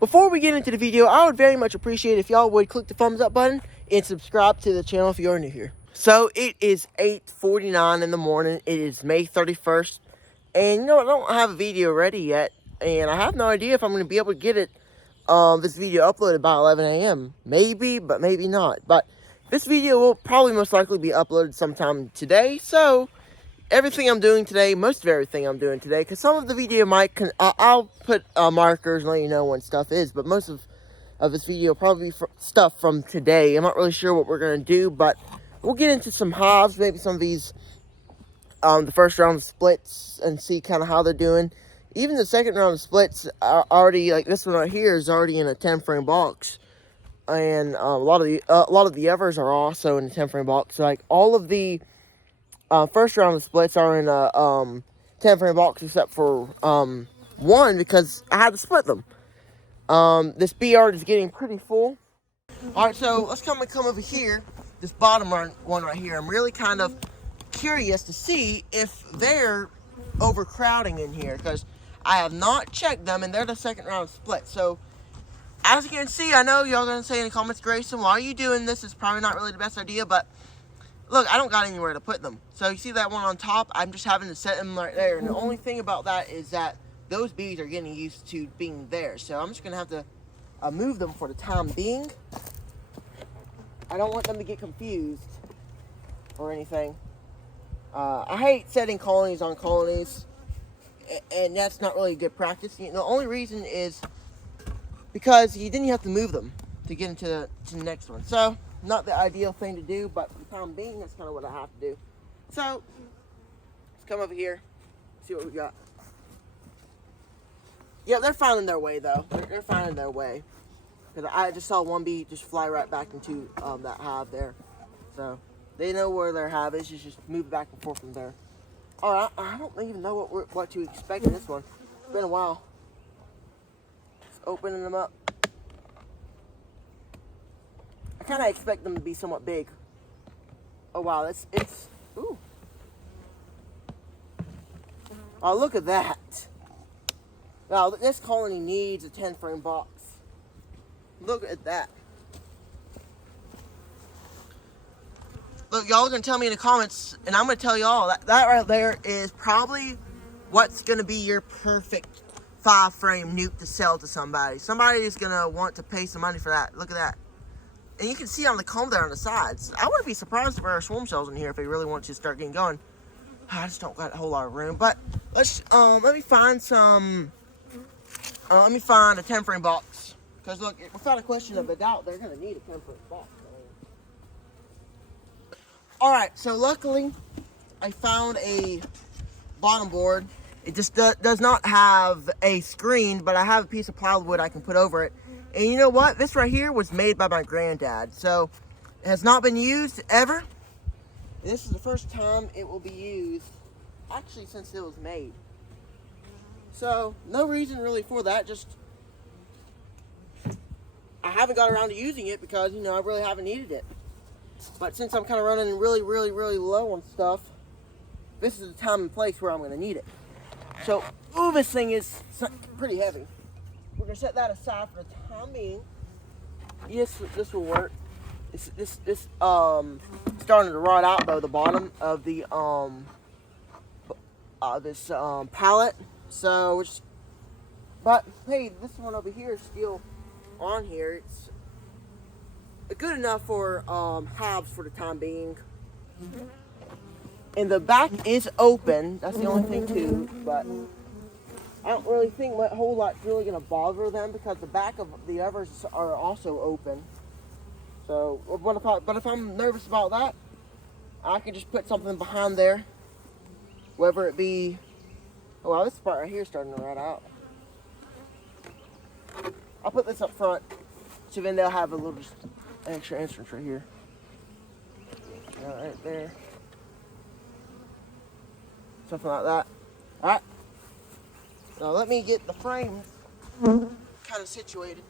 Before we get into the video, I would very much appreciate if y'all would click the thumbs up button and subscribe to the channel if you're new here. So it is 8:49 in the morning. It is May 31st. And you know, I don't have a video ready yet. And I have no idea if I'm going to be able to get it, this video uploaded by 11 a.m. Maybe, but maybe not. But this video will probably most likely be uploaded sometime today. So everything I'm doing today, most of everything I'm doing today, because some of the video might, I'll put markers and let you know when stuff is, but most of this video will probably be stuff from today. I'm not really sure what we're going to do, but we'll get into some hives, maybe some of these, the first round of splits, and see kind of how they're doing. Even the second round of splits are already, like this one right here, is already in a 10-frame box. And a lot of the others are also in a 10-frame box. So, like, all of the first round of splits are in a 10-frame box except for one, because I had to split them. This bee yard is getting pretty full. Alright, so let's come over here. This bottom one right here. I'm really kind of curious to see if they're overcrowding in here, because I have not checked them, and they're the second round of split. So, as you can see, I know y'all gonna say in the comments, Grayson, why are you doing this? It's probably not really the best idea, but look, I don't got anywhere to put them. So you see that one on top? I'm just having to set them right there. And the only thing about that is that those bees are getting used to being there. So I'm just gonna have to move them for the time being. I don't want them to get confused or anything. I hate setting colonies on colonies, and that's not really good practice. The only reason is because then you have to move them to get into the next one. So, not the ideal thing to do, but for the time being, that's kind of what I have to do. So, let's come over here, see what we got. Yeah, they're finding their way, though. They're finding their way. Because I just saw one bee just fly right back into that hive there. So, they know where their hive is. Just move back and forth from there. Alright, I don't even know what to expect in this one. It's been a while. Just opening them up. I kind of expect them to be somewhat big. Oh wow, it's ooh. Oh, look at that. Wow, this colony needs a 10-frame box. Look at that. Look, y'all are going to tell me in the comments, and I'm going to tell y'all that right there is probably what's going to be your perfect 5-frame nuke to sell to somebody. Somebody is going to want to pay some money for that. Look at that. And you can see on the comb there on the sides. I wouldn't be surprised if there are swarm cells in here if they really want to start getting going. I just don't got a whole lot of room. But let's let me find some. Let me find a 10-frame box. Because look, without a question of a doubt, they're gonna need a 10-frame box. All right. So luckily, I found a bottom board. It just does not have a screen, but I have a piece of plywood I can put over it. And you know what? This right here was made by my granddad. So, it has not been used ever. This is the first time it will be used, actually, since it was made. So, no reason really for that. Just, I haven't got around to using it because, I really haven't needed it. But since I'm kind of running really, really, really low on stuff, this is the time and place where I'm going to need it. So, ooh, this thing is pretty heavy. We're going to set that aside for the time being. Yes, this will work. This starting to rot out though, the bottom of the this pallet. So but hey, this one over here is still on here. It's good enough for hives for the time being. And the back is open. That's the only thing too, but I don't really think a whole lot's really going to bother them because the back of the others are also open. So, but if I'm nervous about that, I can just put something behind there. Whether it be, oh wow, this part right here is starting to rot out. I'll put this up front, so then they'll have a little just extra entrance right here. Right there. Something like that. Alright. Now let me get the frame kind of situated.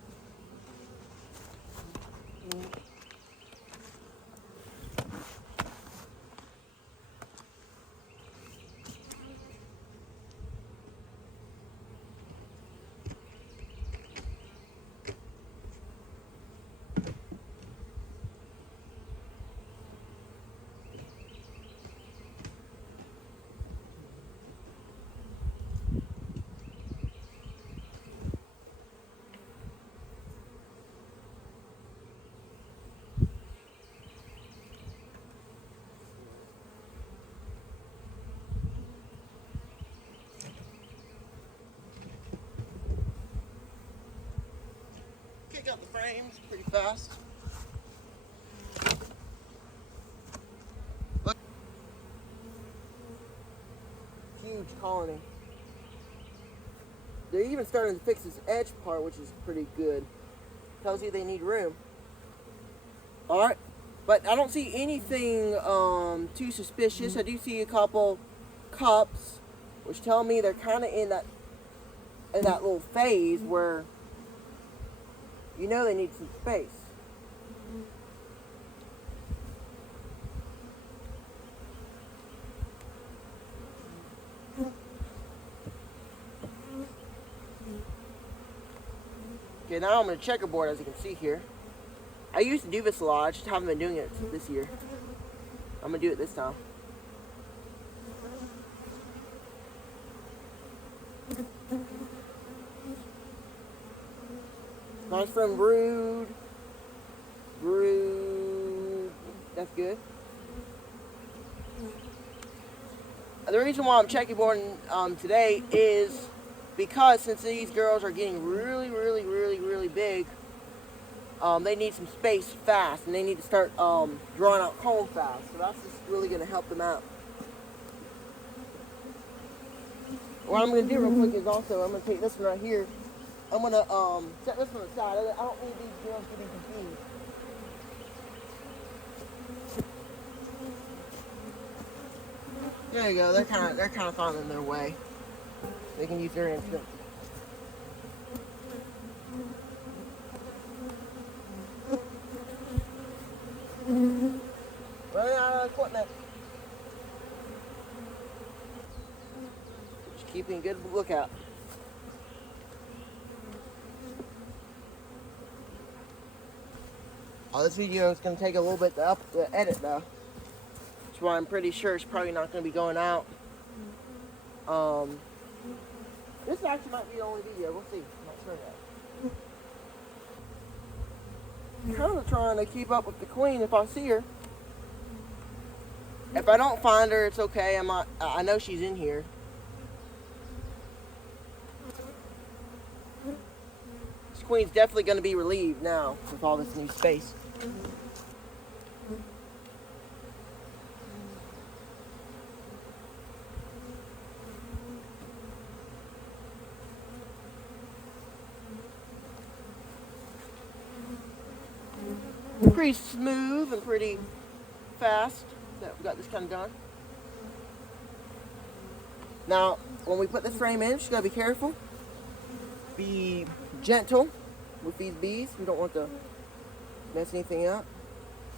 take out the frames pretty fast. Look. Huge colony. They're even starting to fix this edge part, which is pretty good. Tells you they need room. Alright, but I don't see anything too suspicious. I do see a couple cups, which tell me they're kind of in that little phase where you know they need some space. Okay, now I'm going to checkerboard, as you can see here. I used to do this a lot, I just haven't been doing it this year. I'm going to do it this time. Nice from brood. That's good. The reason why I'm checkerboarding today is because since these girls are getting really big, they need some space fast, and they need to start drawing out comb fast. So that's just really going to help them out. What I'm going to do real quick is also, I'm going to take this one right here. I'm going to set this one aside. I don't need these girls getting confused. There you go. They're kind of finding their way. They can use their instinct. Running out of equipment. Just keeping a good lookout. Oh, this video is going to take a little bit to edit though. That's why I'm pretty sure it's probably not going to be going out. This actually might be the only video. We'll see. I'm not sure yet. Kind of trying to keep up with the queen if I see her. If I don't find her, it's okay. I know she's in here. This queen's definitely going to be relieved now with all this new space. Pretty smooth and pretty fast that we got this kind of done. Now, when we put this frame in, just gotta be careful. Be gentle with these bees. We don't want to mess anything up.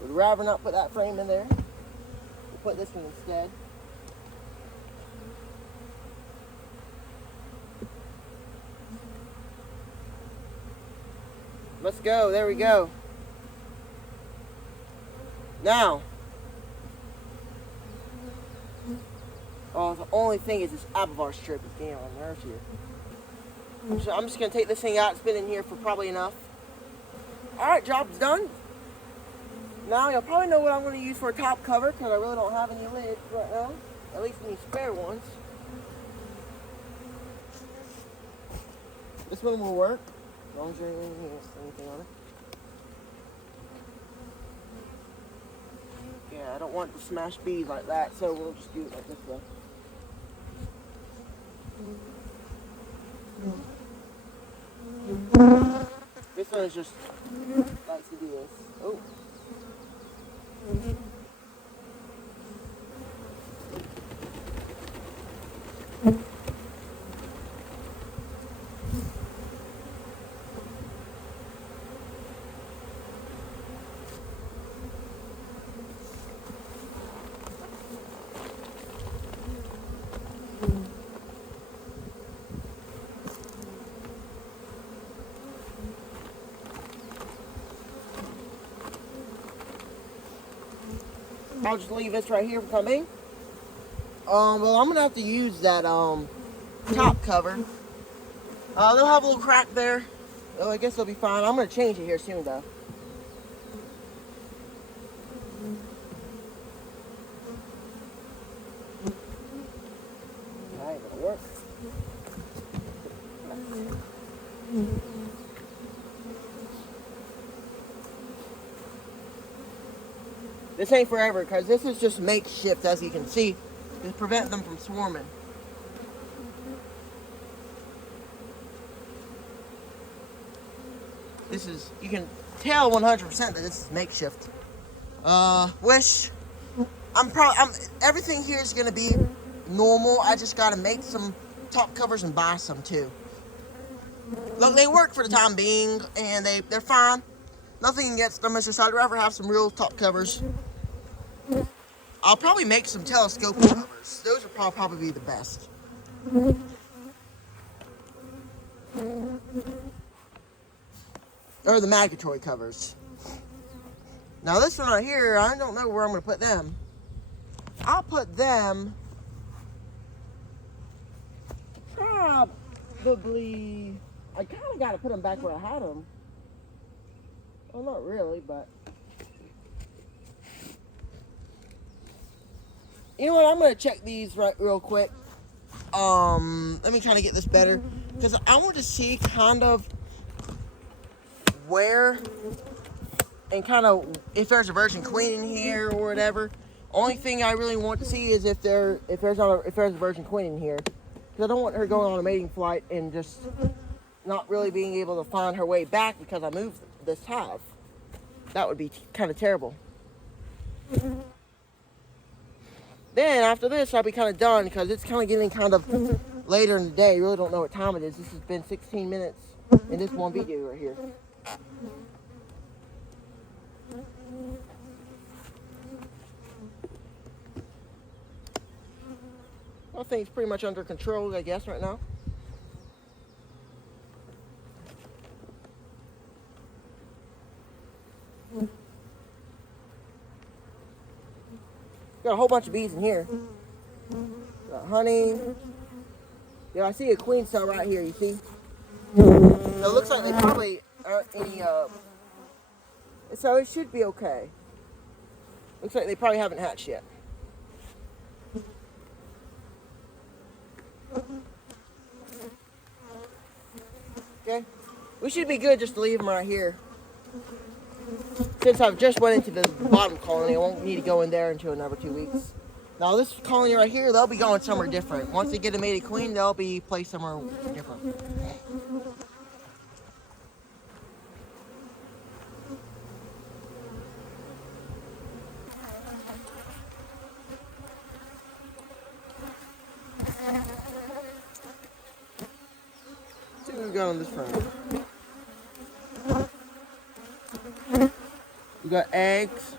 We'd rather not put that frame in there. We'll put this one instead. Let's go. There we go. Now, the only thing is this abavar strip is getting on my nerves here. So I'm just going to take this thing out. It's been in here for probably enough. Alright, job's done. Now you'll probably know what I'm going to use for a top cover, because I really don't have any lids right now. At least any spare ones. This one will work, as long as there isn't anything on it. Yeah, I don't want to smash bees like that, so we'll just do it like this way. This one is just likes to do this. Oh. I'll just leave this right here for coming. Well, I'm gonna have to use that top cover. They'll have a little crack there. Oh, I guess they'll be fine. I'm gonna change it here soon, though. Alright, that'll work. this ain't forever because this is just makeshift, as you can see, to prevent them from swarming. This is, you can tell 100% that this is makeshift. Everything here is gonna be normal. I just gotta make some top covers and buy some too. Look, they work for the time being, and they're fine. Nothing against them. It's just I'd rather have some real top covers. I'll probably make some telescopic covers. Those will probably be the best. Or the migratory covers. Now this one right here, I don't know where I'm going to put them. I'll put them probably... I kind of got to put them back where I had them. Well, not really, but... You know what, I'm going to check these real quick. Let me kind of get this better. Because I want to see kind of where... And kind of if there's a virgin queen in here or whatever. Only thing I really want to see is if there's a virgin queen in here. Because I don't want her going on a mating flight and just not really being able to find her way back because I moved this hive. That would be kind of terrible. Then after this, I'll be kind of done because it's kind of getting kind of later in the day. I really don't know what time it is. This has been 16 minutes in this one video right here. I think it's pretty much under control, I guess, right now. Got a whole bunch of bees in here. Got honey. Yeah, I see a queen cell right here, you see? So it looks like they probably aren't any, so it should be okay. Looks like they probably haven't hatched yet. Okay, we should be good just to leave them right here. Since I've just went into the bottom colony, I won't need to go in there until another 2 weeks. Now this colony right here, they'll be going somewhere different. Once they get a mated queen, they'll be placed somewhere different. Let's see what we got on this front. We got eggs.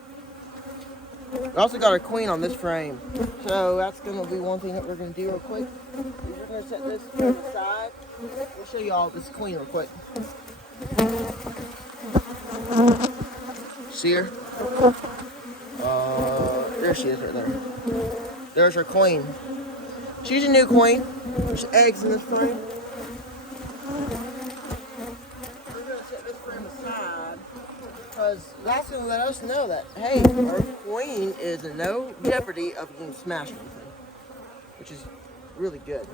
We also got our queen on this frame. So that's going to be one thing that we're going to do real quick. We're going to set this to the side. We'll show you all this queen real quick. See her? There she is right there. There's her queen. She's a new queen. There's eggs in this frame. Because that's going to let us know that, hey, our queen is in no jeopardy of getting smashed or anything, which is really good.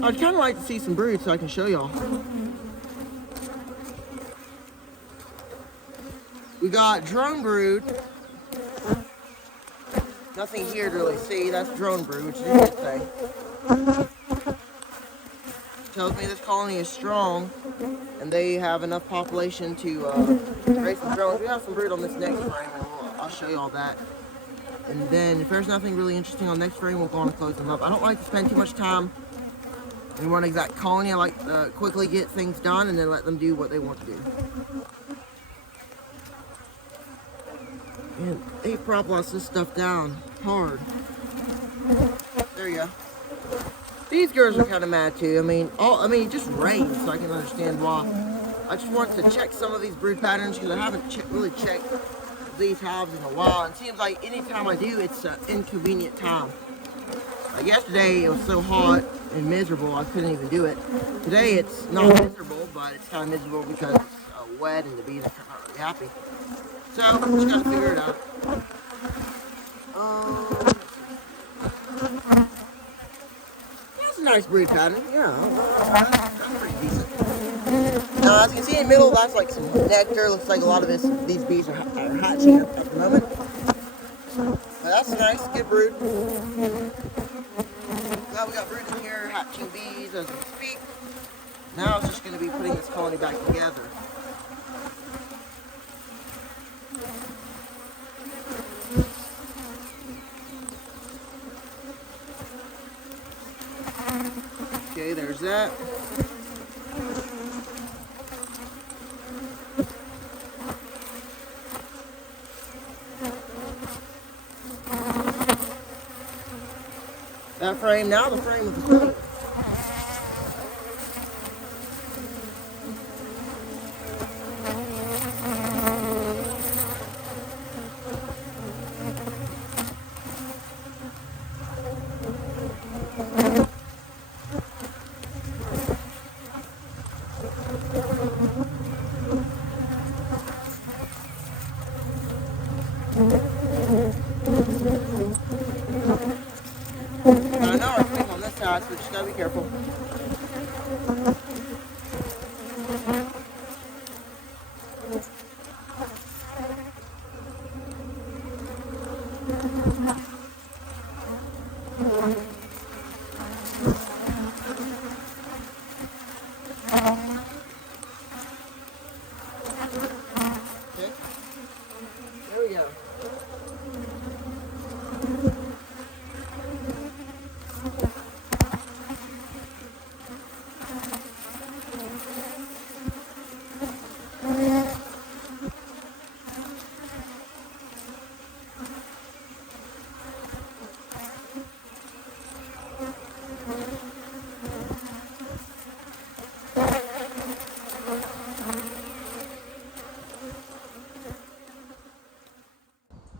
I'd kind of like to see some brood so I can show y'all. We got drone brood. Nothing here to really see. That's drone brood, which is a good thing. Tells me this colony is strong and they have enough population to raise some drones. We have some brood on this next frame, and I'll show you all that. And then if there's nothing really interesting on the next frame, we'll go on and close them up. I don't like to spend too much time in one exact colony. I like to quickly get things done and then let them do what they want to do. And they prop lots of this stuff down hard. There you go. These girls are kind of mad too. I mean, it just rains, so I can understand why. I just want to check some of these brood patterns because I haven't really checked these hives in a while. It seems like anytime I do, it's an inconvenient time. Yesterday it was so hot and miserable I couldn't even do it. Today it's not miserable, but it's kind of miserable because it's wet and the bees are not really happy. So just gotta figure it out. That's a nice breed pattern. Yeah, that's pretty decent. As you can see in the middle, that's like some nectar. Looks like a lot of these bees are hatching at the moment. But that's nice, good brood. Now we got brood in here, hatching bees as we speak. Now it's just going to be putting this colony back together. Okay, there's that. That frame, now the frame with the queen. I know our queen on this side, so we just gotta be careful. Okay, there we go.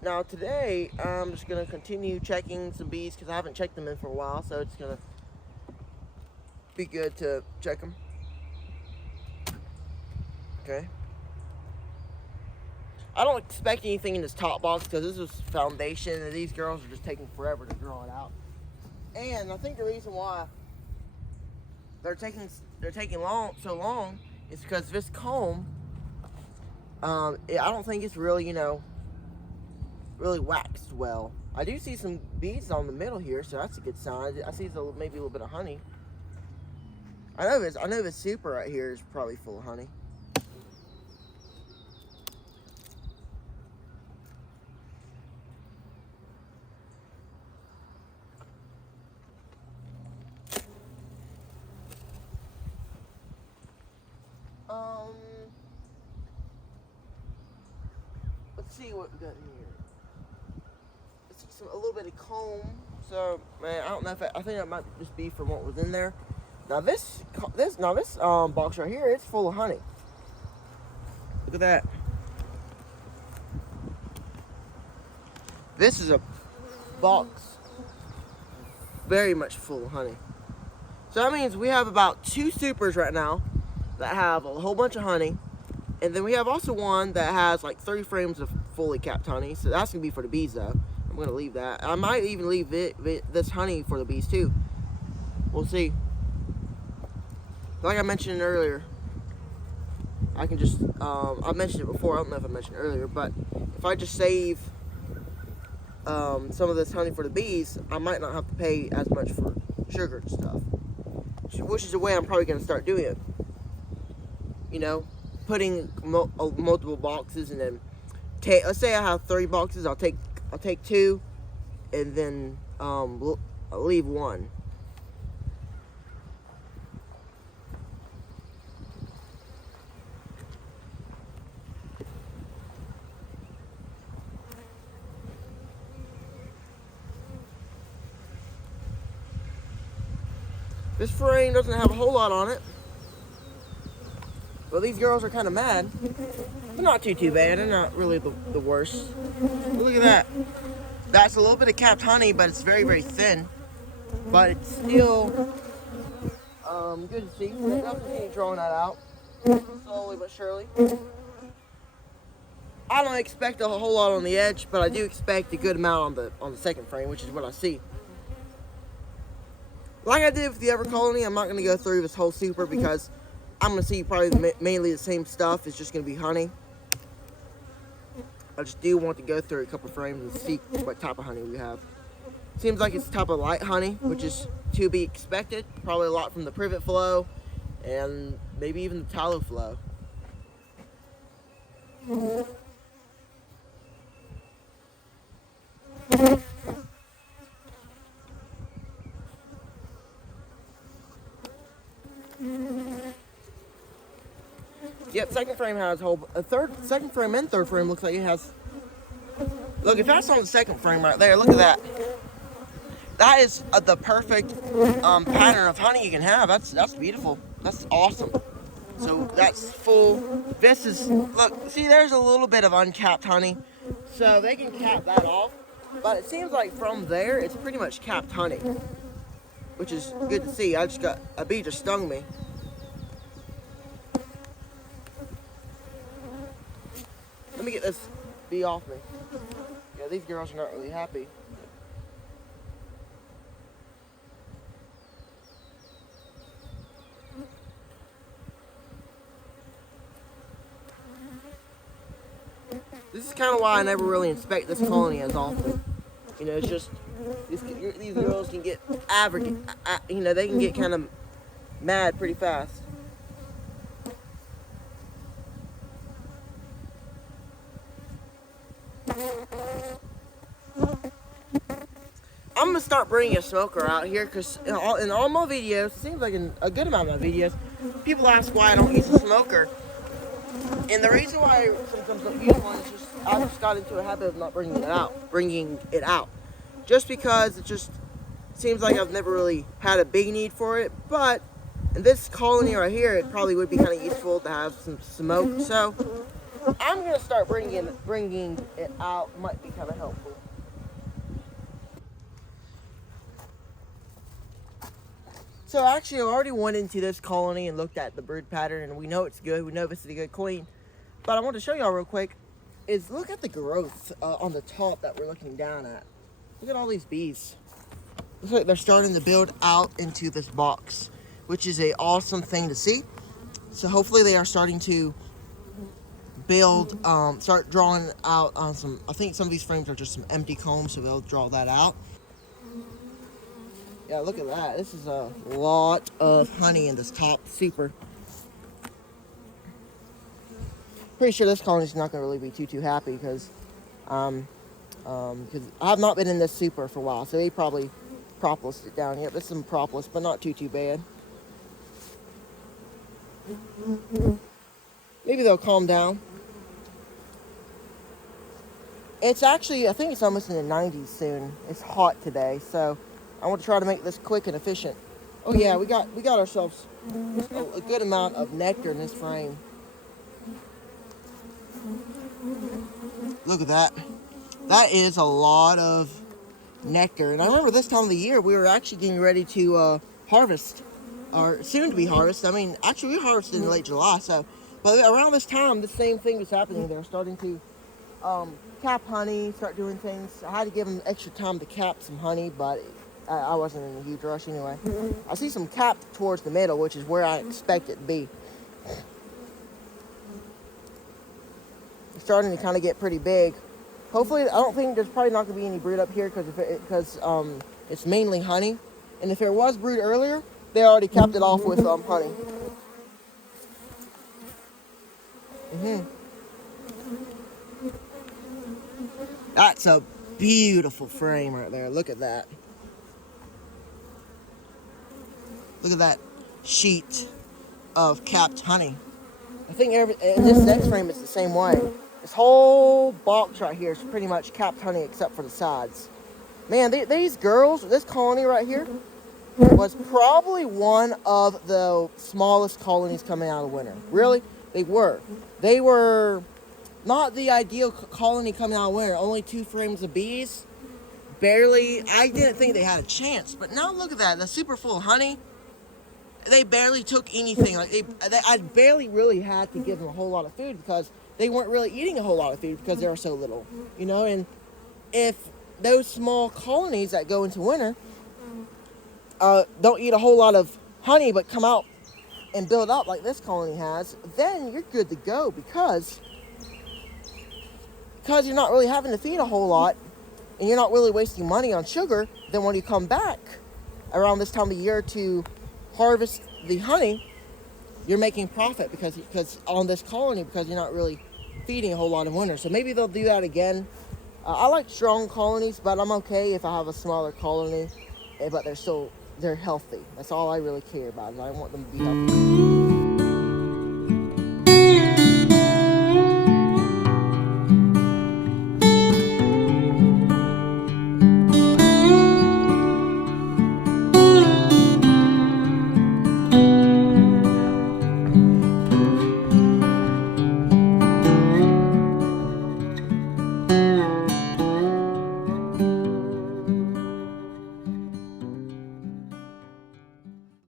Now today, I'm just going to continue checking some bees because I haven't checked them in for a while, so it's going to be good to check them. Okay. I don't expect anything in this top box because this is foundation and these girls are just taking forever to draw it out. And I think the reason why they're taking so long is because this comb, I don't think it's really, really waxed well. I do see some beads on the middle here, so that's a good sign. I see maybe a little bit of honey. I know this super right here is probably full of honey. Let's see what we got in here. A little bit of comb. So, man, I don't know if I think that might just be from what was in there. Now this box right here, it's full of honey. Look at that. This is a box very much full of honey. So that means we have about 2 supers right now that have a whole bunch of honey. And then we have also one that has like 30 frames of fully capped honey. So that's going to be for the bees though. I'm going to leave that. I might even leave this honey for the bees too. We'll see. Like I mentioned earlier, I can just, I mentioned it before, I don't know if I mentioned it earlier, but if I just save some of this honey for the bees, I might not have to pay as much for sugar and stuff. Which is the way I'm probably going to start doing it. Putting multiple boxes and then let's say I have 30 boxes, I'll take 2 and then I'll leave 1. This frame doesn't have a whole lot on it. Well, these girls are kind of mad. But not too bad. They're not really the worst. But look at that. That's a little bit of capped honey, but it's very, very thin. but it's still good to see. I'll continue drawing that out slowly but surely. I don't expect a whole lot on the edge, but I do expect a good amount on the second frame, which is what I see. Like I did with the other colony, I'm not going to go through this whole super because I'm going to see probably mainly the same stuff. It's just going to be honey. I just do want to go through a couple frames and see what type of honey we have. Seems like it's type of light honey, which is to be expected. Probably a lot from the privet flow and maybe even the tallow flow. Yep, second frame has second frame and third frame looks like it has. Look, if that's on the second frame right there, look at that. That is the perfect pattern of honey you can have. That's beautiful. That's awesome. So that's full. This is, look, see, there's a little bit of uncapped honey. So they can cap that off. But it seems like from there, it's pretty much capped honey, which is good to see. A bee just stung me. Let me get this bee off me. Yeah, these girls are not really happy. This is kind of why I never really inspect this colony as often. You know, it's just, these girls can get average, you know, they can get kind of mad pretty fast. I'm going to start bringing a smoker out here because in all my videos, it seems like in a good amount of my videos, people ask why I don't use a smoker. And the reason why I sometimes don't use one is just I just got into a habit of not bringing it out. Just because it just seems like I've never really had a big need for it. But in this colony right here, it probably would be kind of useful to have some smoke. So I'm going to start bringing it out. Might be kind of helpful. So actually, I already went into this colony and looked at the brood pattern, and we know it's good. We know this is a good queen. But I want to show y'all real quick is look at the growth on the top that we're looking down at. Look at all these bees. Looks like they're starting to build out into this box, which is an awesome thing to see. So hopefully they are starting to build, start drawing out on some, I think some of these frames are just some empty combs, so they'll draw that out. Yeah, look at that. This is a lot of honey in this top super. Pretty sure this colony's not going to really be too happy because I have not been in this super for a while, so he probably propolised it down. Yep, there's some propolis, but not too bad. Maybe they'll calm down. It's actually, I think it's almost in the 90s soon. It's hot today, so I want to try to make this quick and efficient. Oh yeah, we got ourselves a good amount of nectar in this frame. Look at that. That is a lot of nectar. And I remember this time of the year, we were actually getting ready to harvest, or soon to be harvested. I mean, actually we harvested in late July, so, but around this time, the same thing was happening. They were starting to cap honey, start doing things. I had to give them extra time to cap some honey, but I wasn't in a huge rush anyway. I see some cap towards the middle, which is where I expect it to be. It's starting to kind of get pretty big. Hopefully, I don't think there's probably not going to be any brood up here because it's mainly honey. And if there was brood earlier, they already capped it off with honey. That's a beautiful frame right there. Look at that. Look at that sheet of capped honey. I think in this next frame it's the same way. This whole box right here is pretty much capped honey except for the sides. Man, these girls, this colony right here, was probably one of the smallest colonies coming out of winter. Really? They were. They were not the ideal colony coming out of winter. Only 2 frames of bees. I didn't think they had a chance, but now look at that. The super full of honey, they barely took anything. Like I barely really had to give them a whole lot of food because they weren't really eating a whole lot of food because they were so little, you know. And if those small colonies that go into winter don't eat a whole lot of honey but come out and build up like this colony has, then you're good to go because you're not really having to feed a whole lot and you're not really wasting money on sugar. Then when you come back around this time of year to harvest the honey, you're making profit because on this colony because you're not really feeding a whole lot in winter. So maybe they'll do that again. I like strong colonies, but I'm okay if I have a smaller colony, but they're healthy. That's all I really care about, and I want them to be healthy.